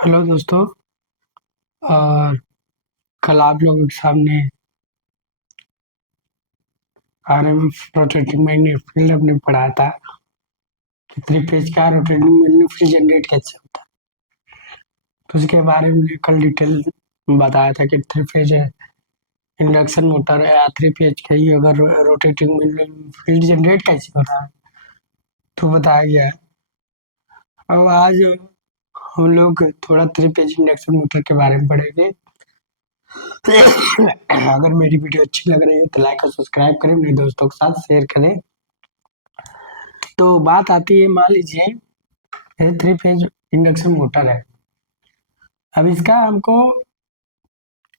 Hello दोस्तों। और कल आप लोगों के सामने आरएमएफ रोटेटिंग मैग्नेटिक फील्ड हमने पढ़ा था कि थ्री फेज का रोटेटिंग मैग्नेटिक फील्ड जनरेट कैसे होता है। तो उसके बारे में कल डिटेल बताया था कि थ्री फेज इंडक्शन मोटर या थ्री फेज का ही अगर रोटेटिंग मैग्नेटिक फील्ड जनरेट कैसे हो रहा है तो बताया गया है। अब आज हम लोग थोड़ा थ्री फेज इंडक्शन मोटर के बारे में पढ़ेंगे। अगर मेरी वीडियो अच्छी लग रही है तो लाइक और सब्सक्राइब करें, मेरे दोस्तों के साथ शेयर करें। तो बात आती है, मान लीजिए ये थ्री फेज इंडक्शन मोटर है। अब इसका हमको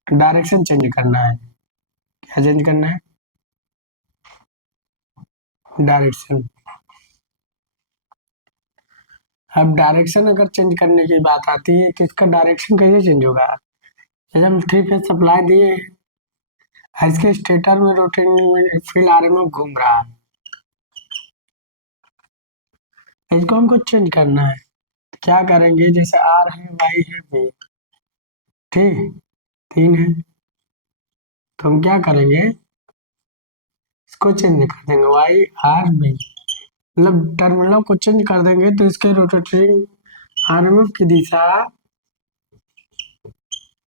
डायरेक्शन चेंज करना है। क्या चेंज करना है? डायरेक्शन। अब डायरेक्शन अगर चेंज करने की बात आती है तो इसका डायरेक्शन कैसे चेंज होगा? जैसे हम थ्री फेज सप्लाई दिए, इसके स्टेटर में रोटेटिंग फील्ड आरएमएफ घूम रहा है, इसको हमको चेंज करना है। तो क्या करेंगे? जैसे आर है, वाई है, बी, ठीक, तीन है। तो हम क्या करेंगे? इसको चेंज कर देंगे, वाई आर बी, मतलब टर्मिनलों को चेंज कर देंगे तो इसके रोटेटिंग आरएमएफ की दिशा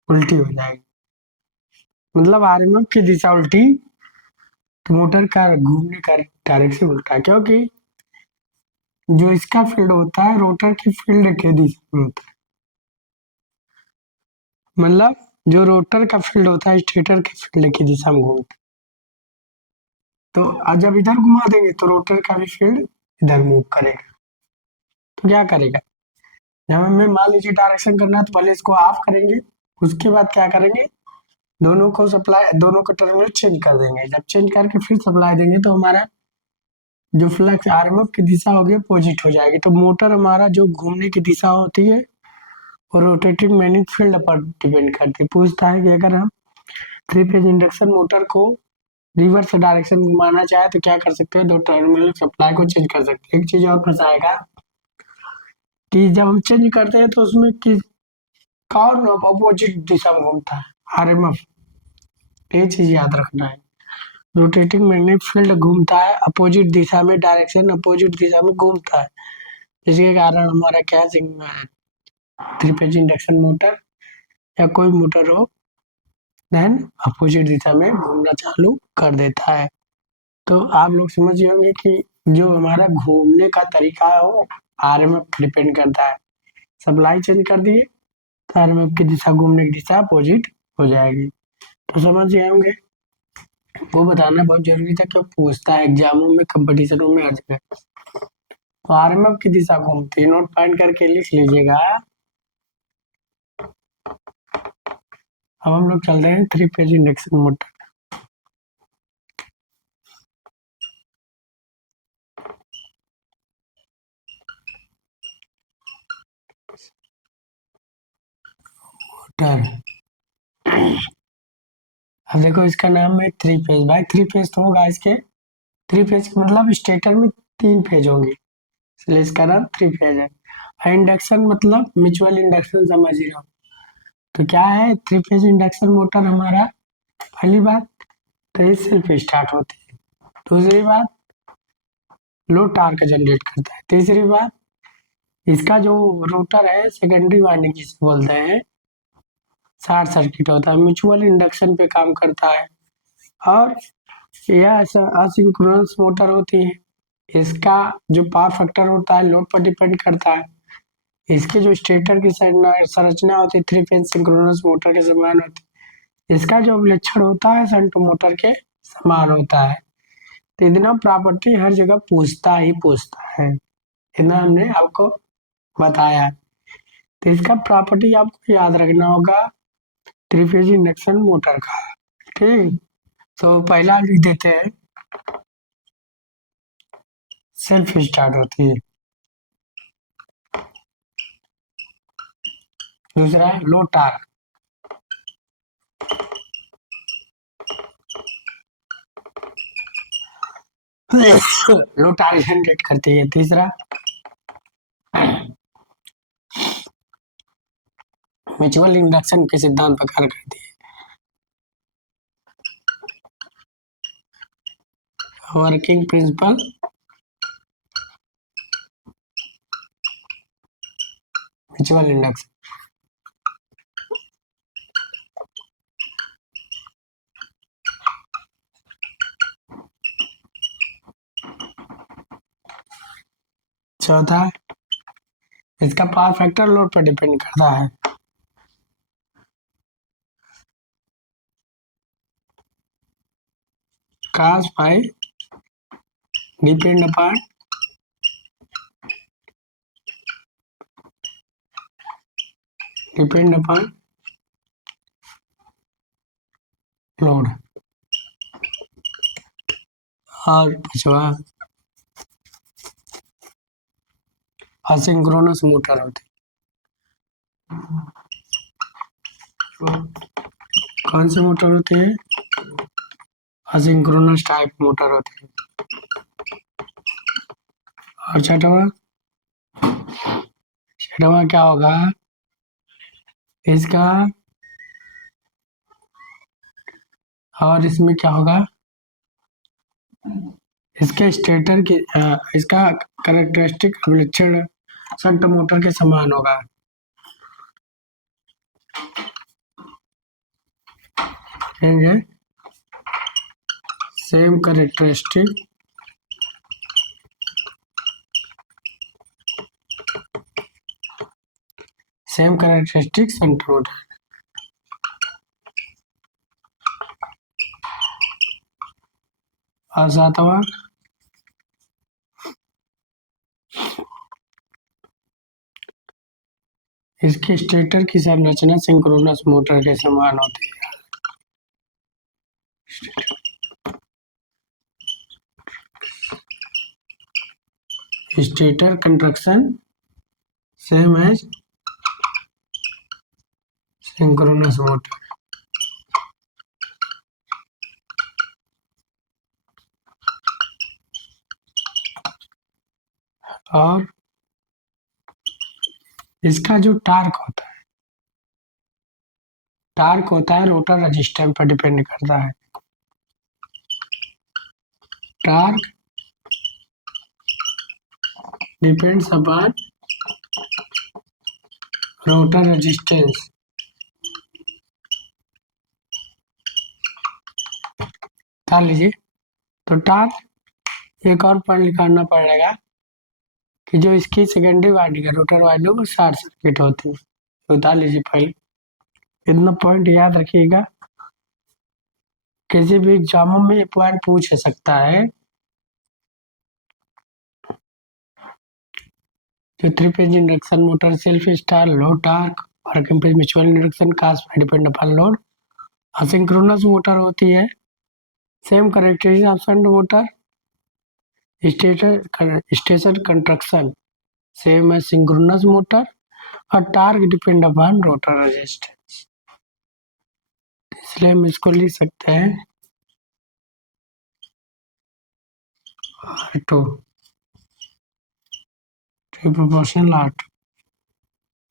उल्टी हो जाएगी। मतलब आरएमएफ की दिशा उल्टी तो मोटर का घूमने का डायरेक्शन उल्टा, क्योंकि जो इसका फील्ड होता है रोटर की फील्ड के दिशा में होता है। मतलब जो रोटर का फील्ड होता है स्टेटर के फील्ड की दिशा में घूमता है। तो आज जब इधर घुमा देंगे तो रोटर का भी फील्ड इधर मूव करेगा। तो क्या करेगा? जब हमें मान लीजिए डायरेक्शन करना है तो पहले इसको ऑफ करेंगे, उसके बाद क्या करेंगे? दोनों को सप्लाई, दोनों का टर्मिनल चेंज कर देंगे। जब चेंज करके फिर सप्लाई देंगे तो हमारा जो फ्लक्स आरएमएफ की दिशा होगी अपोजिट हो जाएगी। तो मोटर हमारा जो घूमने की दिशा होती है और रोटेटिंग मैग्नेटिक फील्ड पर डिपेंड करती है। पूछता है कि अगर हम थ्री फेज इंडक्शन मोटर को रिवर्स डायरेक्शन घुमाना चाहे तो क्या कर सकते हैं? दो टर्मिनल सप्लाई को चेंज कर सकते हैं। एक चीज और फंसाएगा कि जब हम चेंज करते हैं तो उसमें किस कौन अपोजिट दिशा में घूमता है? आरएमएफ। ये चीज याद रखना है। रोटेटिंग मैग्नेटिक फील्ड घूमता है अपोजिट दिशा में, डायरेक्शन अपोजिट दिशा में घूमता है, जिसके कारण हमारा क्या थ्री फेज इंडक्शन मोटर या कोई मोटर हो देन अपोजिट दिशा में घूमना चालू कर देता है। तो आप लोग समझ गए होंगे कि जो हमारा घूमने का तरीका है वो आरएमएफ पर डिपेंड करता है। सप्लाई चेंज कर दिए तो आरएमएफ की दिशा, घूमने की दिशा अपोजिट हो जाएगी। तो समझ गए होंगे। वो बताना बहुत जरूरी था क्यों पूछता है एग्जामों में, कंपटीशनों में हर जगह। तो आरएमएफ की दिशा घूमती है, नोट पॉइंट करके लिख लीजिएगा। अब हम लोग चल रहे हैं three phase induction motor. Motor, अब देखो इसका नाम है थ्री फेज। भाई थ्री फेज तो होगा इसके, थ्री फेज का मतलब स्टेटर में तीन फेज होंगे, इसलिए इसका नाम थ्री फेज है। इंडक्शन मतलब म्यूचुअल इंडक्शन समझ रहे हो। तो क्या है थ्री फेज इंडक्शन मोटर हमारा? पहली बात तो इससे सेल्फ स्टार्ट होती है। दूसरी बात लो टार्क जनरेट करता है। तीसरी बात इसका जो रोटर है सेकेंडरी वाइंडिंग जिसे बोलते हैं, शॉर्ट सर्किट होता है, म्यूचुअल इंडक्शन पे काम करता है। और यह असिंक्रोनस मोटर होती है। इसका जो पावर फैक्टर होता है लोड पर डिपेंड करता है। इसके जो स्टेटर की संरचना होती है थ्री फेज सिंक्रोनस मोटर के समान होती है। इसका जो लक्षण होता है शंट मोटर के समान होता है। तो इतना प्रॉपर्टी हर जगह पूछता है, इतना हमने आपको बताया। तो इसका प्रॉपर्टी आपको याद रखना होगा थ्री फेज इंडक्शन मोटर का। ठीक, तो पहला लिख देते हैं सेल्फ स्टार्ट होती है। दूसरा है लो टार्क। लो टार्क जनरेट करती है। तीसरा म्यूचुअल इंडक्शन के सिद्धांत पर कार्य करती है। Working principle mutual induction. चौथा, इसका पावर फैक्टर लोड पर डिपेंड करता है। cos phi depend upon load. और पांचवा, असिंक्रोनस मोटर होती है। कौन सी मोटर होती है? असिंक्रोनस टाइप मोटर होती है। और छठवा, क्या होगा इसका, और इसमें क्या होगा, इसके स्टेटर की इसका कैरेक्टरिस्टिक विलक्षण शंट मोटर के समान होगा। Same characteristic shunt motor. और सातवां, इसके स्टेटर की संरचना सिंक्रोनस मोटर के समान होती है। Stator construction same as synchronous motor. और इसका जो टार्क होता है रोटर रेजिस्टेंस पर डिपेंड करता है। Torque depends upon rotor resistance. ध्यान लीजिए, तो टार्क एक और पॉइंट निकालना पड़ेगा कि जो इसकी सेकेंडरी वाइंडिंग है रोटर वाइंडिंग वो शॉर्ट सर्किट होती है। तो ध्यान लीजिए, पहले इतना पॉइंट याद रखिएगा, किसी भी एग्जामों में ये पॉइंट पूछ सकता है। जो 3 phase induction motor self start low torque working phase mutual induction cast पर depend upon load. Asynchronous motor होती है same characteristic of shunt motor. Station construction same है सिंक्रोनस मोटर। और torque depend upon rotor resistance. इसलिए हम इसको लिख सकते हैं R2 प्रोपोर्शनल R2।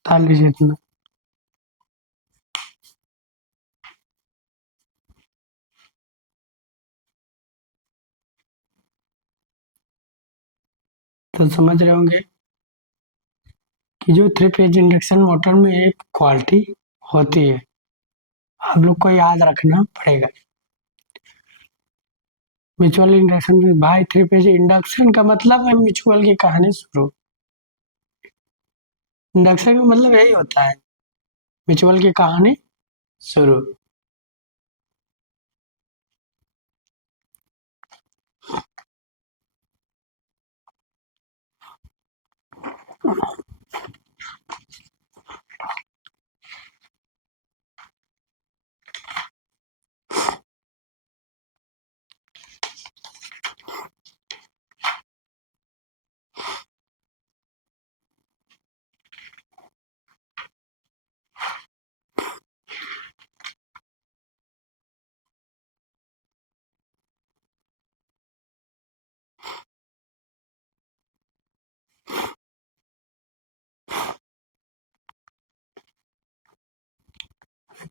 डाल लीजिए इतना। तो समझ रहे होंगे कि जो 3 फेज इंडक्शन मोटर में एक क्वालिटी होती है, आप लोग को याद रखना पड़ेगा। म्यूचुअल इंडक्शन में भाई 3 फेज इंडक्शन का मतलब है म्यूचुअल की कहानी शुरू। इंडक्शन का मतलब यही होता है, म्यूचुअल की कहानी शुरू।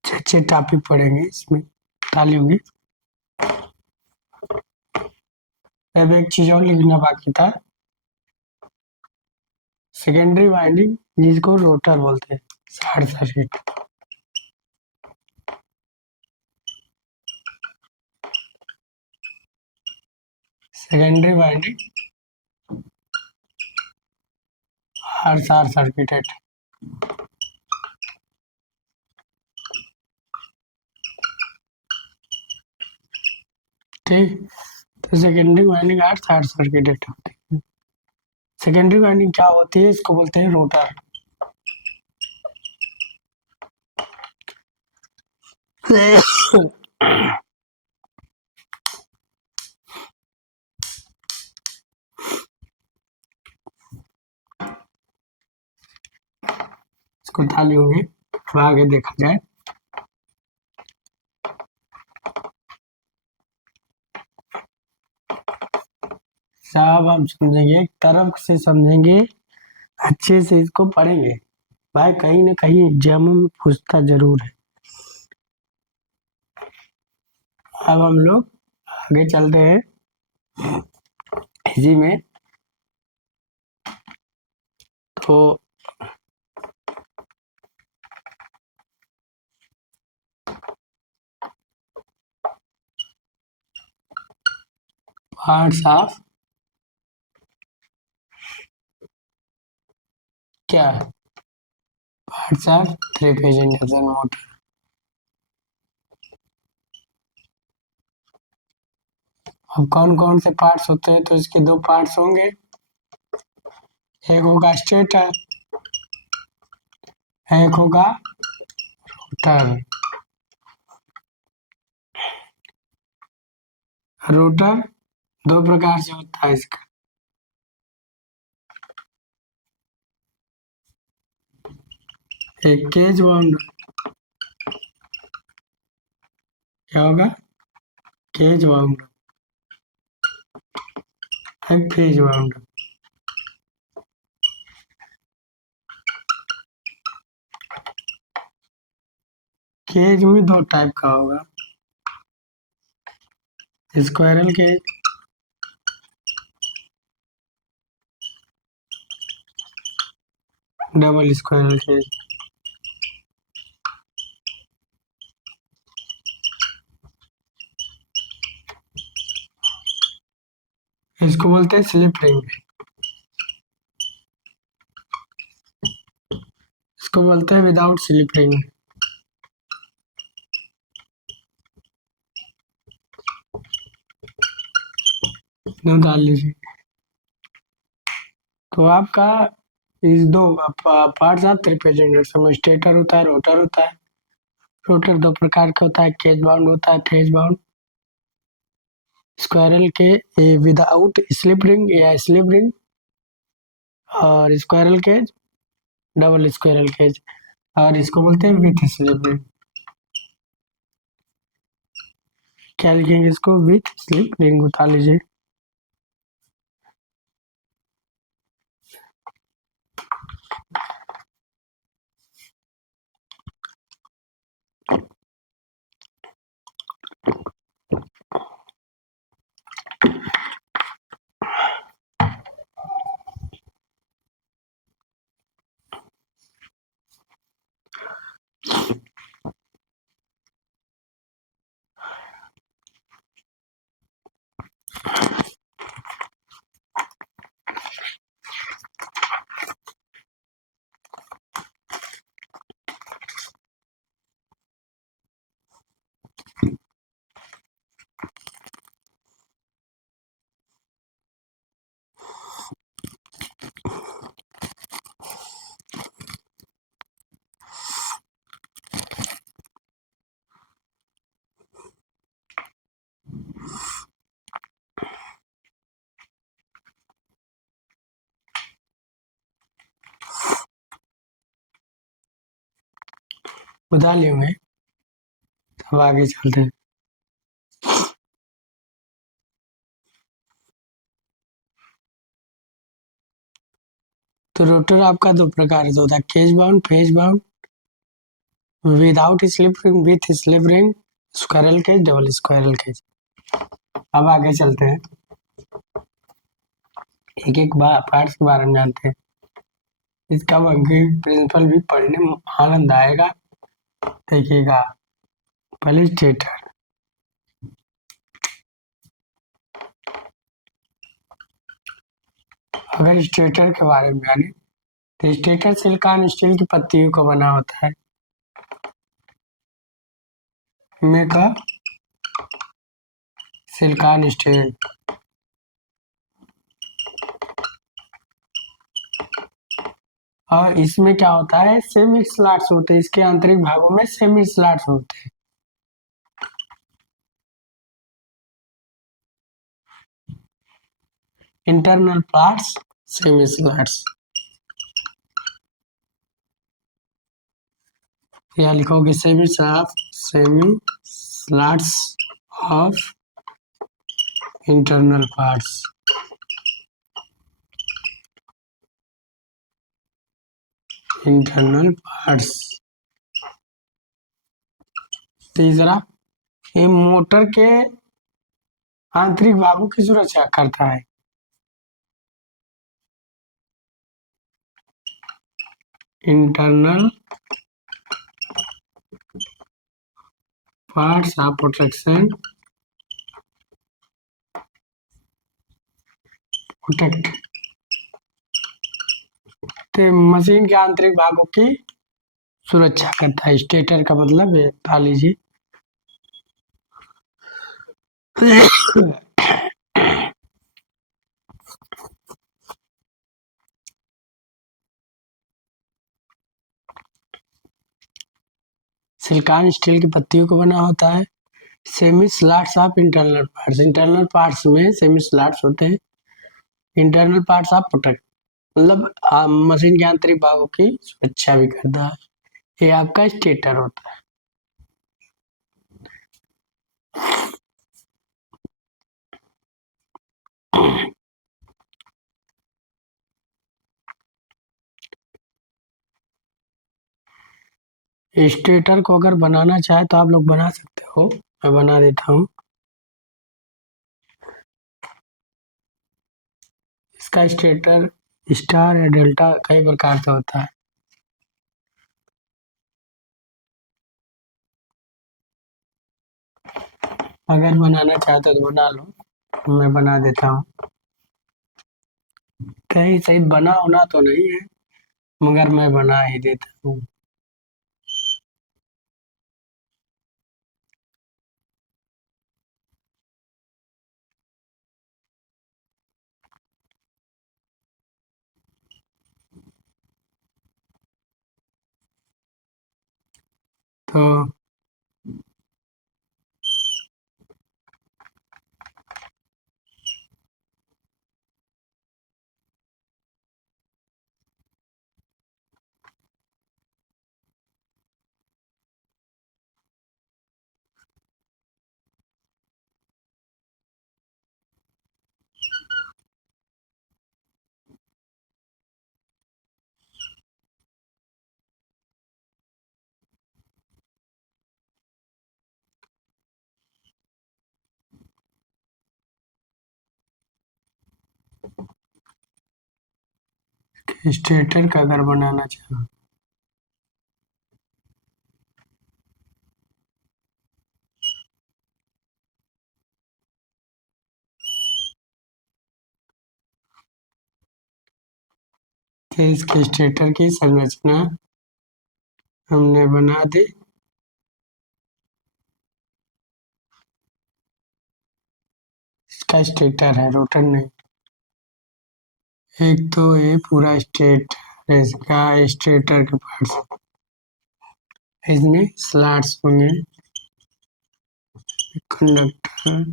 अच्छे अच्छे टॉपिक पढ़ेंगे इसमें, ताली होगी। अब एक चीज और लिखना बाकी था, सेकेंडरी वाइंडिंग जिसको रोटर बोलते हैं, शॉर्ट सर्किट। सेकेंडरी वाइंडिंग और शॉर्ट सर्किटेड। ठीक, तो सेकेंडरी वाइंडिंग और शॉर्ट सर्किटेड होती है। सेकेंडरी वाइंडिंग क्या होती है, इसको बोलते हैं रोटर। इसको ताली होगी, अब आगे देखा जाए। सब हम समझेंगे, एक तरफ से समझेंगे, अच्छे से इसको पढ़ेंगे। भाई कहीं ना कहीं एग्जाम में पूछता जरूर है। अब हम लोग आगे चलते हैं इसी में। तो पार्ट्स ऑफ क्या, parts of three phase induction motor. अब कौन कौन से पार्ट्स होते हैं, तो इसके दो पार्ट्स होंगे, एक होगा स्टेटर, एक होगा रोटर। रोटर दो प्रकार से होता है इसका, एक केज वाउंड, क्या होगा, केज वाउंड, एक फेज वाउंड। केज में दो टाइप का होगा, squirrel cage, double squirrel cage. इसको बोलते हैं स्लिप रिंग, इसको बोलते हैं विदाउट स्लिप रिंग। दो डाल लीजिए। तो आपका इस दो parts of three phase induction में स्टेटर होता है, रोटर होता है। रोटर दो प्रकार का होता है, केज बाउंड होता है, फेज बाउंड। स्क्वायरल के विदाउट स्लिप रिंग या स्लिप रिंग, और squirrel cage, double squirrel cage, और इसको बोलते हैं विथ स्लिप रिंग। क्या लिखेंगे इसको, विथ स्लिप रिंग उतार लीजिए। उतार लिए होंगे, अब आगे चलते हैं। तो रोटर आपका दो प्रकार से होता है, cage bound, phase bound. Without slip ring, with slip ring, squirrel cage, double squirrel cage. अब आगे चलते हैं, एक एक पार्ट्स के बारे में जानते हैं। इसका वर्किंग प्रिंसिपल भी पढ़ने में आनंद आएगा। देखिएगा, पहले स्टेटर। अगर स्टेटर के बारे में जाने तो स्टेटर सिलिकॉन स्टील की पत्तियों का बना होता है। इनमें का सिलिकॉन स्टील, और इसमें क्या होता है, सेमी स्लॉट्स होते हैं। इसके आंतरिक भागों में सेमी स्लॉट्स होते हैं। Internal parts, semi slots. या लिखोगे semi slots of internal parts. Internal parts. तीसरा, ये मोटर के आंतरिक भागों की सुरक्षा करता है। Internal parts of protection, protect. तो मशीन के आंतरिक भागों की सुरक्षा करता है। स्टेटर का मतलब है, पा लीजिए। सिलिकॉन स्टील की पत्तियों को बना होता है। Semi slots of internal parts, internal parts में सेमी स्लॉट्स होते हैं। इंटरनल पार्ट्स ऑफ प्रोटेक्ट, मतलब मशीन के आंतरिक भागों की सुरक्षा भी करता है। ये आपका स्टेटर होता है। स्टेटर को अगर बनाना चाहे तो आप लोग बना सकते हो, मैं बना देता हूँ। इसका स्टेटर स्टार या डेल्टा कई प्रकार से होता है। अगर बनाना चाहते हो तो बना लो, मैं बना देता हूँ। कहीं सही बना होना तो नहीं है, मगर मैं बना ही देता हूँ। तो स्टेटर का अगर बनाना चाहो तो इसके स्टेटर की संरचना हमने बना दी। इसका स्टेटर है, रोटर नहीं। एक तो ये पूरा स्टेटर, इसका स्टेटर के पार्ट्स, इसमें स्लॉट्स होंगे, कंडक्टर।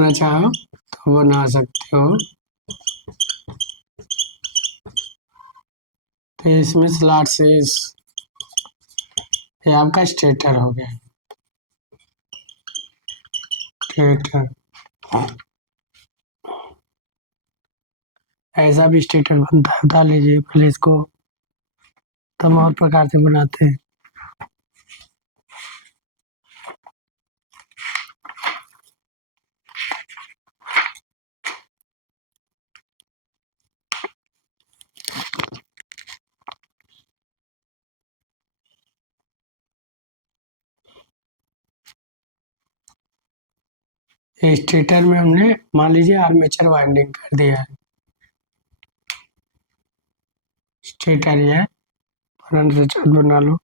बनाना चाहो तो बना सकते हो। तो इसमें स्लॉट्स, ये आपका स्टेटर हो गया। स्टेटर ऐसा भी स्टेटर बनता है, बता लीजिए पहले इसको। तब और प्रकार से बनाते हैं। स्टेटर में हमने मान लीजिए आर्मेचर वाइंडिंग कर दिया है, स्टेटर ये है, फ्रंट से चार्ट बना लो।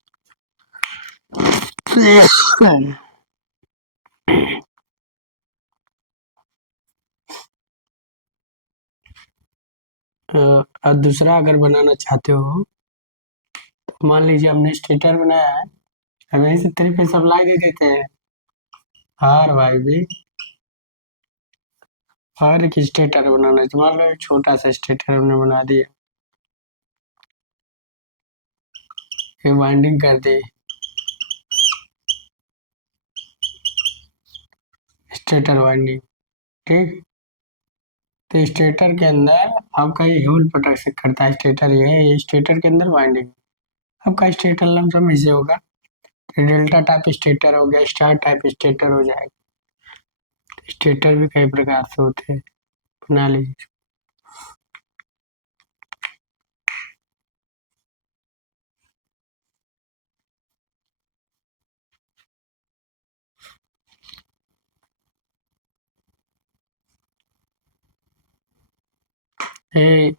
और दूसरा अगर बनाना चाहते हो तो मान लीजिए हमने स्टेटर बनाया है, हमें इसी तरीके से सप्लाई दे देते हैं। और भाई भी और एक स्टेटर बनाना चाहिए, मान लो एक छोटा सा स्टेटर हमने बना दिया, ये वाइंडिंग कर दी स्टेटर वाइंडिंग, ठीक। तो स्टेटर के अंदर आपका ये होल प्रोटेक्शन करता है, स्टेटर ये स्टेटर के अंदर वाइंडिंग, आपका स्टेटर लमसम ऐसे होगा, तो डेल्टा टाइप स्टेटर हो गया, स्टार टाइप स्टेटर हो जाएगा। स्टेटर भी कई प्रकार से होते हैं, बना लीजिए।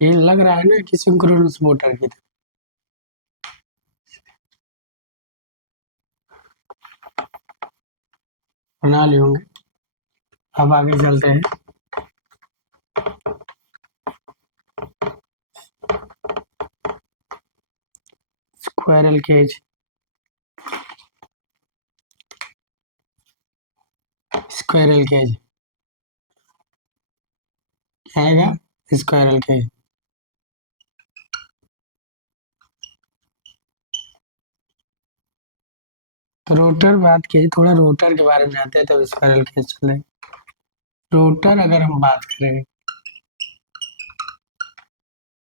ये लग रहा है ना कि सिंक्रोनस मोटर की तरह, बना लिए होंगे। अब आगे चलते हैं। स्क्वायरल केज, स्क्वायरल केज क्या आएगा, स्क्वायरल केज। तो रोटर बात की, थोड़ा रोटर के बारे में जानते हैं तब स्क्वायरल केज चले। रोटर अगर हम बात करें,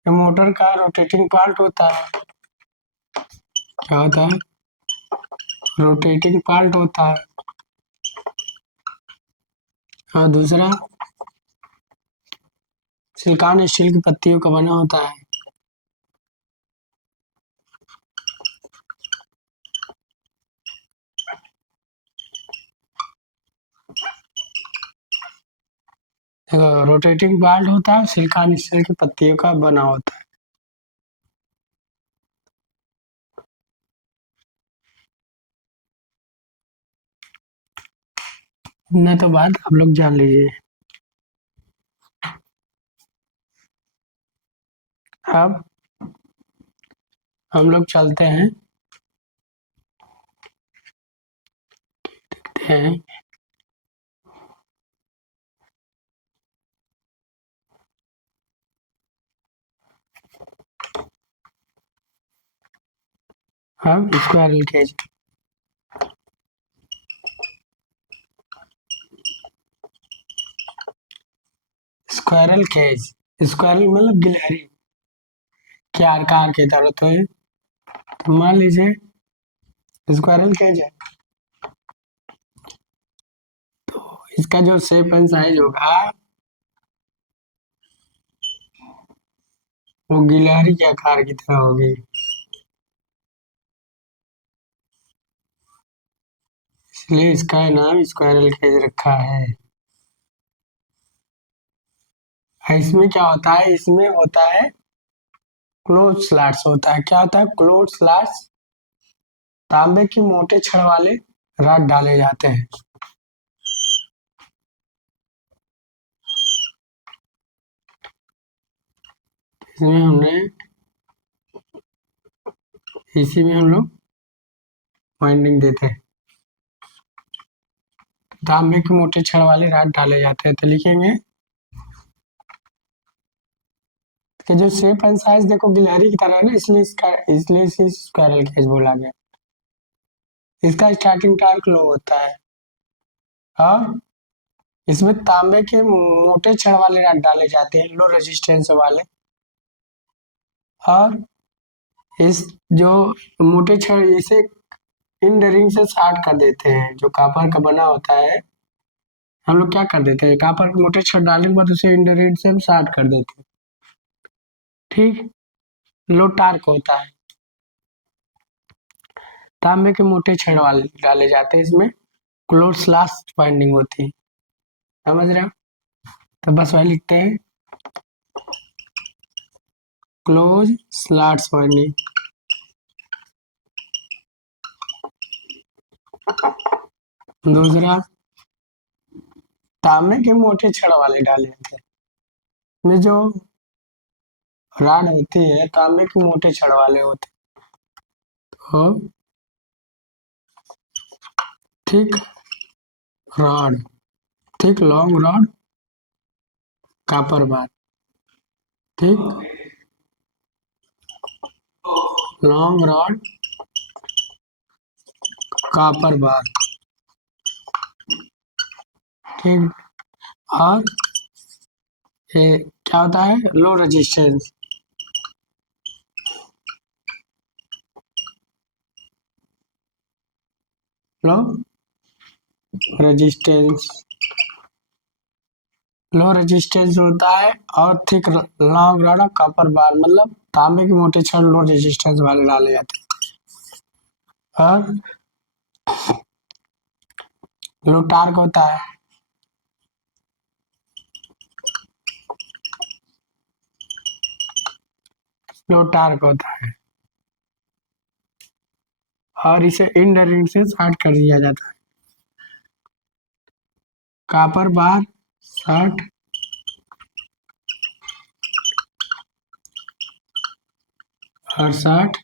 तो मोटर का रोटेटिंग पार्ट होता है, क्या होता है, रोटेटिंग पार्ट होता है। और दूसरा सिलिकॉन स्टील की पत्तियों का बना होता है। रोटेटिंग पार्ट होता है, सिलिकॉन स्टील की पत्तियों का बना होता है। इतना तो बात आप लोग जान लीजिए। अब हम लोग चलते हैं, देखते हैं। अब squirrel cage, squirrel cage, squirrel मतलब गिलहरी के आकार की तरह, तो ये तो मान लीजिए स्क्वायरल केज है, तो इसका जो शेप एंड साइज होगा वो गिलहरी के आकार की तरह होगी, इसलिए इसका नाम स्क्वायरल केज रखा है। इसमें क्या होता है, इसमें होता है क्लोज स्लॉट्स होता है, क्या होता है क्लोज स्लॉट्स, तांबे की मोटे छड़ वाले रॉड डाले जाते हैं। इसमें हमने इसी में हम लोग वाइंडिंग देते हैं, तांबे के मोटे छड़ वाले रॉड डाले जाते हैं। तो लिखेंगे कि जो शेप एंड साइज देखो गिलहरी की तरह है ना, इसलिए इसे स्क्वायरल केज बोला गया। इसका स्टार्टिंग टार्क लो होता है, और इसमें तांबे के मोटे छड़ वाले रॉड डाले जाते हैं, लो रेजिस्टेंस वाले, और इस जो मोटे छड़ इसे इन रिंग से शार्ट कर देते हैं। जो कॉपर का बना होता है हम लोग क्या कर देते हैं, कॉपर के मोटे छड़ डालने के बाद उसे इन रिंग से हम शार्ट कर देते हैं। ठीक, लो टार्क होता है। तांबे के मोटे छड़ वाले डाले जाते हैं, इसमें क्लोज स्लॉट बाइंडिंग होती है। समझ रहे हो? तो बस वही लिखते हैं, क्लोज स्लॉट्स बाइंडिंग। दूसरा, तांबे के मोटे छड़ वाले डाले जाते हैं। में जो रॉड होती है तांबे के मोटे छड़ वाले होते हैं। तो thick rod, thick long rod, copper bar. Thick long rod, copper bar. ठीक, और ये क्या होता है, low resistance. Low resistance, low resistance होता है। और थिक लॉन्ग रॉड और कॉपर बार, मतलब तांबे के मोटे छड़ लो रेजिस्टेंस वाले डाले जाते हैं। और लो टार्क होता है। लो टार्क होता है और इसे इंड से शार्ट कर दिया जाता है। कॉपर बार शार्ट और शार्ट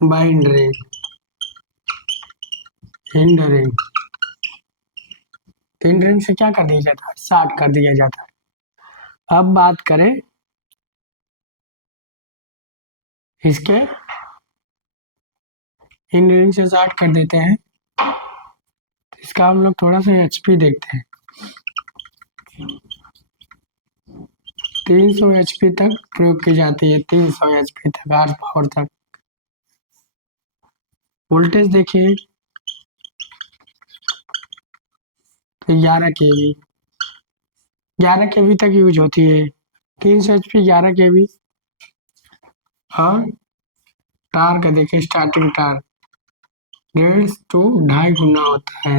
बाय इंडरिंग, इंडरिंग। इंडरिंग से क्या कर दिया जाता है, शार्ट कर दिया जाता है। अब बात करें इसके, इंडरिंग से शार्ट कर देते हैं। इसका हम लोग थोड़ा सा एचपी देखते हैं। 300 एचपी तक प्रयोग की जाती है, 300 एचपी तक, हार्स पावर तक। वोल्टेज देखिए तो 11 केवी, 11 केवी तक यूज होती है। 300 एचपी 11 केवी। और टार्क देखिए, स्टार्टिंग टार्क 1.5 to 2.5 गुना होता है,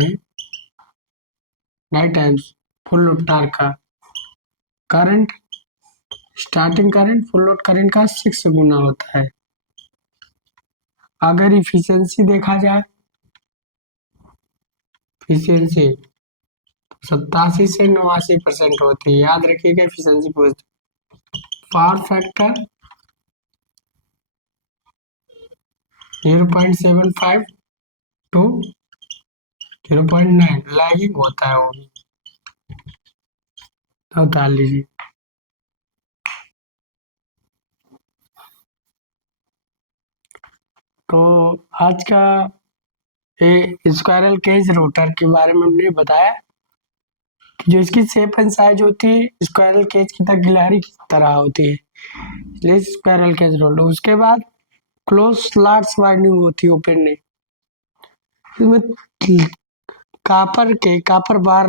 2.5 टाइम्स फुल लोड टार्क का। Current, starting current full load current का 6 गुना होता है। अगर इफिशियंसी देखा जाए, इफिशियंसी 87 से 89% होती है। याद रखिएगा इफिशियंसी पूछते। पावर फैक्टर 0.75 टू 0.9 लैगिंग होता है वो भी। तो उतार लीजिए। तो आज का ये स्क्वायरल केज रोटर के बारे में हमने बताया कि जो इसकी शेप एंड साइज होती है स्क्वायरल केज की तरह, गिलहरी की तरह होती है, इसलिए स्क्वायरल केज रोटर। उसके बाद क्लोज स्लॉट्स वाइंडिंग होती है ओपन नहीं। इसमें कापर बार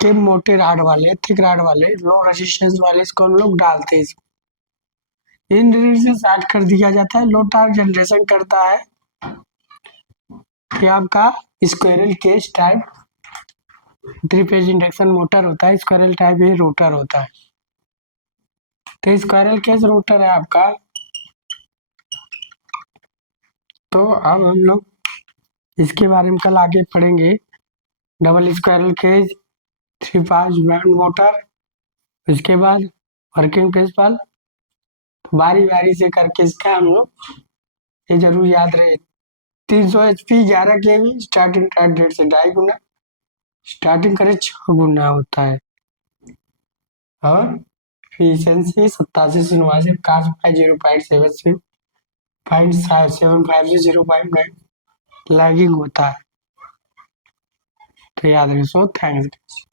के मोटे राड वाले, थिक राड वाले, लो रेजिस्टेंस वाले इसको हम लोग डालते हैं। इन रीड से स्टार्ट कर दिया जाता है। लो टार्क जनरेशन करता है कि आपका squirrel cage type 3 phase induction motor होता है। स्क्वायरल टाइप ये रोटर होता है। तो स्क्वायरल केज रोटर है आपका। तो अब हम लोग इसके बारे में कल आगे पढ़ेंगे। Double squirrel cage 3 phase band motor, उसके बाद वर्किंग प्रिंसिपल, बारी बारी से करके इसका हम लोग ये जरूर याद रहे। 300 HP 11 केवी, स्टार्टिंग टाइम 1.5 से 2.5 गुना, स्टार्टिंग करें 6 गुना होता है। और एफिशिएंसी 87 से 89, काश 0.7 से 0.75 से 0.9 लैगिंग होता है। तो याद रखें। So thanks.